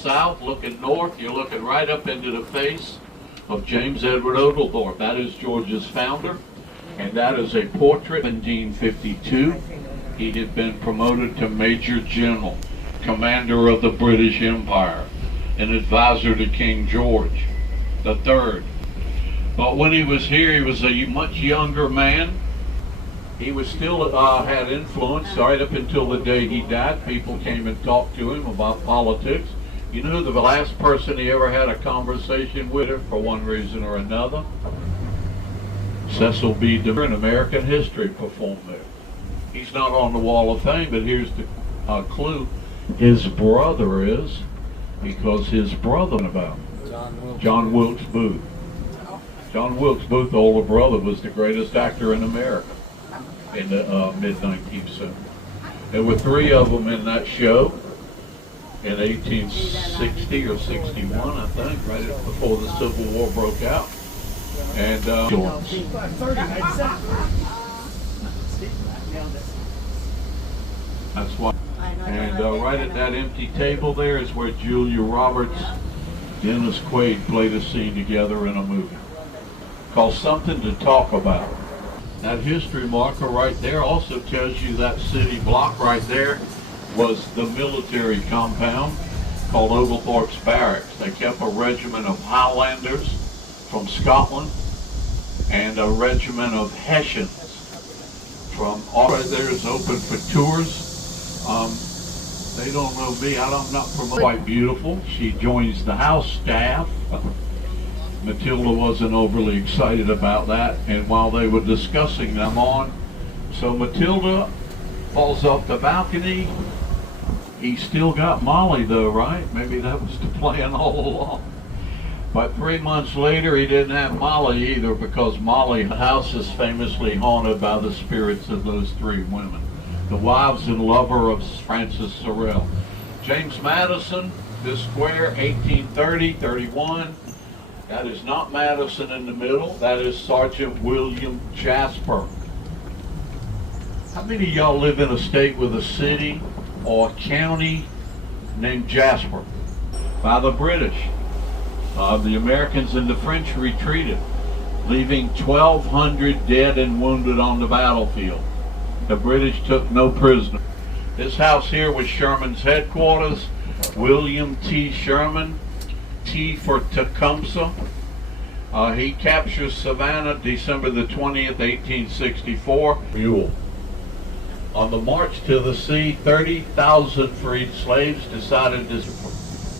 south, looking north, you're looking right up into the face of James Edward Oglethorpe. That is Georgia's founder, and that is a portrait. In 1752, he had been promoted to Major General, commander of the British Empire, an advisor to King George III. But when he was here, he was a much younger man. He was still had influence right up until the day he died. People came and talked to him about politics. You know the last person he ever had a conversation with, for one reason or another? Cecil B. DeMille in American history performed there. He's not on the Wall of Fame, but here's the clue. His brother is, because his brother about John Wilkes Booth. John Wilkes Booth, the older brother, was the greatest actor in America in the mid-19th century. There were three of them in that show in 1860 or 61, I think, right before the Civil War broke out. And that's why. And right at that empty table there is where Julia Roberts, Dennis Quaid played a scene together in a movie called Something to Talk About. That history marker right there also tells you that city block right there was the military compound called Oglethorpe's Barracks. They kept a regiment of Highlanders from Scotland and a regiment of Hessians from right there is open for tours. They don't know me, I'm not from quite beautiful. She joins the house staff. Matilda wasn't overly excited about that, and while they were discussing them on, so Matilda falls off the balcony. He still got Molly though, right? Maybe that was the plan all along. But 3 months later, he didn't have Molly either, because Molly's house is famously haunted by the spirits of those three women, the wives and lover of Francis Sorrel. James Madison, this square, 1830-31. That is not Madison in the middle. That is Sergeant William Jasper. How many of y'all live in a state with a city or a county named Jasper? By the British. The Americans and the French retreated, leaving 1,200 dead and wounded on the battlefield. The British took no prisoners. This house here was Sherman's headquarters. William T. Sherman, T for Tecumseh. He captures Savannah December the 20th, 1864. Mule. On the march to the sea, 30,000 freed slaves decided to